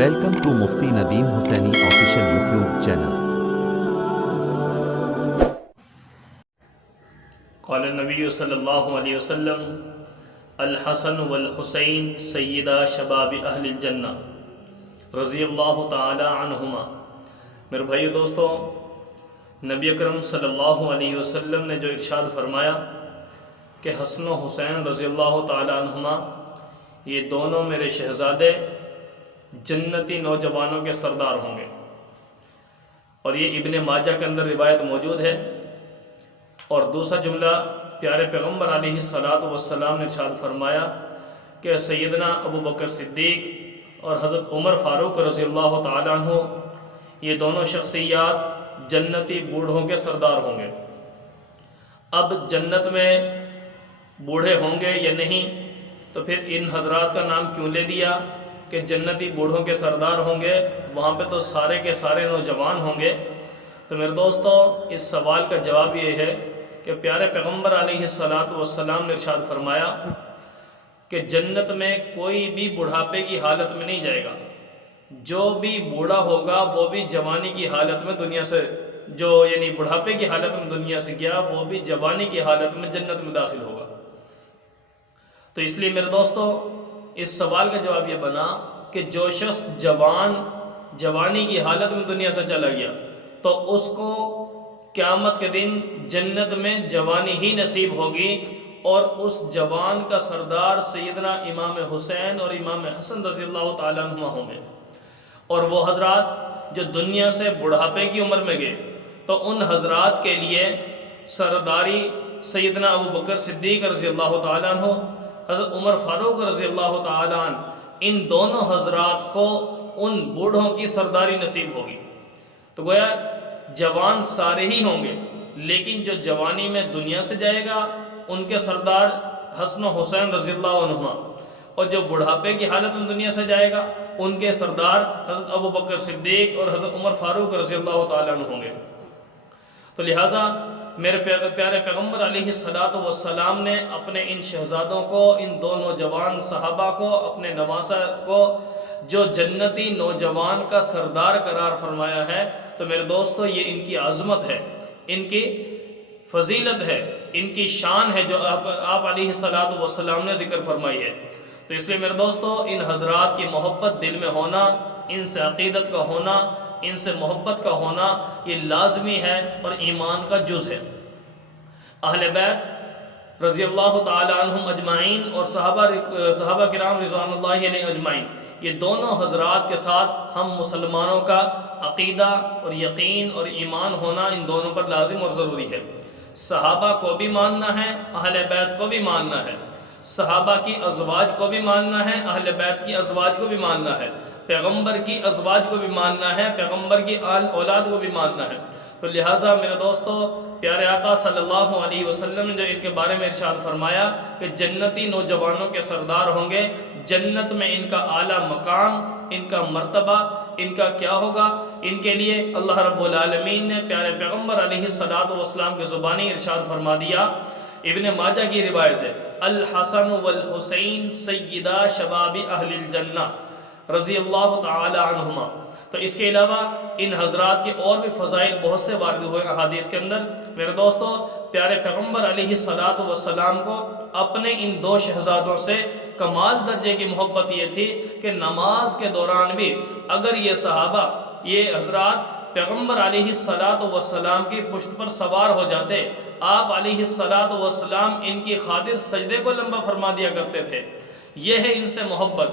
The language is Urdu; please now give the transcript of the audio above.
Welcome to Mufti Nadeem Hussaini official YouTube channel. قال النبی صلی اللہ علیہ وسلم الحسن والحسین سیدہ شباب اہل الجنہ رضی اللہ تعالی عنہما۔ میرے بھائیو دوستو، نبی اکرم صلی اللہ علیہ وسلم نے جو ارشاد فرمایا کہ حسن و حسین رضی اللہ تعالی عنہما یہ دونوں میرے شہزادے جنتی نوجوانوں کے سردار ہوں گے، اور یہ ابن ماجہ کے اندر روایت موجود ہے۔ اور دوسرا جملہ پیارے پیغمبر علیہ الصلوۃ والسلام نے ارشاد فرمایا کہ سیدنا ابو بکر صدیق اور حضرت عمر فاروق رضی اللہ تعالیٰ عنہ یہ دونوں شخصیات جنتی بوڑھوں کے سردار ہوں گے۔ اب جنت میں بوڑھے ہوں گے یا نہیں، تو پھر ان حضرات کا نام کیوں لے دیا کہ جنتی بوڑھوں کے سردار ہوں گے؟ وہاں پہ تو سارے کے سارے نوجوان ہوں گے۔ تو میرے دوستو، اس سوال کا جواب یہ ہے کہ پیارے پیغمبر علیہ الصلوۃ والسلام نے ارشاد فرمایا کہ جنت میں کوئی بھی بڑھاپے کی حالت میں نہیں جائے گا۔ جو بھی بوڑھا ہوگا وہ بھی جوانی کی حالت میں دنیا سے یعنی بڑھاپے کی حالت میں دنیا سے گیا، وہ بھی جوانی کی حالت میں جنت میں داخل ہوگا۔ تو اس لیے میرے دوستو، اس سوال کا جواب یہ بنا کہ جو شخص جوانی کی حالت میں دنیا سے چلا گیا تو اس کو قیامت کے دن جنت میں جوانی ہی نصیب ہوگی، اور اس جوان کا سردار سیدنا امام حسین اور امام حسن رضی اللہ تعالیٰ عنہما ہوں گے۔ اور وہ حضرات جو دنیا سے بڑھاپے کی عمر میں گئے تو ان حضرات کے لیے سرداری سیدنا ابو بکر صدیق رضی اللہ تعالیٰ عنہ، حضرت عمر فاروق رضی اللہ تعالیٰ عنہ، ان دونوں حضرات کو ان بوڑھوں کی سرداری نصیب ہوگی۔ تو گویا جوان سارے ہی ہوں گے، لیکن جو جوانی میں دنیا سے جائے گا ان کے سردار حسن و حسین رضی اللہ عنہما، اور جو بڑھاپے کی حالت میں دنیا سے جائے گا ان کے سردار حضرت ابو بکر صدیق اور حضرت عمر فاروق رضی اللہ تعالیٰ عنہ ہوں گے۔ تو لہٰذا میرے پیارے پیغمبر علیہ الصلوۃ والسلام نے اپنے ان شہزادوں کو، ان دو نوجوان صحابہ کو، اپنے نواسہ کو جو جنتی نوجوان کا سردار قرار فرمایا ہے، تو میرے دوستو یہ ان کی عظمت ہے، ان کی فضیلت ہے، ان کی شان ہے جو آپ علیہ الصلوۃ والسلام نے ذکر فرمائی ہے۔ تو اس لیے میرے دوستو، ان حضرات کی محبت دل میں ہونا، ان سے عقیدت کا ہونا، ان سے محبت کا ہونا یہ لازمی ہے اور ایمان کا جز ہے۔ اہل بیت رضی اللہ تعالی عنہم اجمعین اور صحابہ کرام رضوان اللہ علیہ اجمعین، یہ دونوں حضرات کے ساتھ ہم مسلمانوں کا عقیدہ اور یقین اور ایمان ہونا ان دونوں پر لازم اور ضروری ہے۔ صحابہ کو بھی ماننا ہے، اہل بیت کو بھی ماننا ہے، صحابہ کی ازواج کو بھی ماننا ہے، اہل بیت کی ازواج کو بھی ماننا ہے، پیغمبر کی ازواج کو بھی ماننا ہے، پیغمبر کی آل اولاد کو بھی ماننا ہے۔ تو لہٰذا میرے دوستو، پیارے آقا صلی اللہ علیہ وسلم نے جو ان کے بارے میں ارشاد فرمایا کہ جنتی نوجوانوں کے سردار ہوں گے، جنت میں ان کا اعلیٰ مقام، ان کا مرتبہ، ان کا کیا ہوگا، ان کے لیے اللہ رب العالمین نے پیارے پیغمبر علیہ الصلوۃ والسلام کی زبانی ارشاد فرما دیا۔ ابن ماجہ کی روایت ہے، الحسن والحسین سیدہ شباب اہل الجنہ رضی اللہ تعالی عنہما۔ تو اس کے علاوہ ان حضرات کے اور بھی فضائل بہت سے وارد ہوئے احادیث کے اندر۔ میرے دوستو، پیارے پیغمبر علیہ الصلوۃ والسلام کو اپنے ان دو شہزادوں سے کمال درجے کی محبت یہ تھی کہ نماز کے دوران بھی اگر یہ صحابہ، یہ حضرات پیغمبر علیہ الصلوۃ والسلام کی پشت پر سوار ہو جاتے، آپ علیہ الصلوۃ والسلام ان کی خاطر سجدے کو لمبا فرما دیا کرتے تھے۔ یہ ہے ان سے محبت،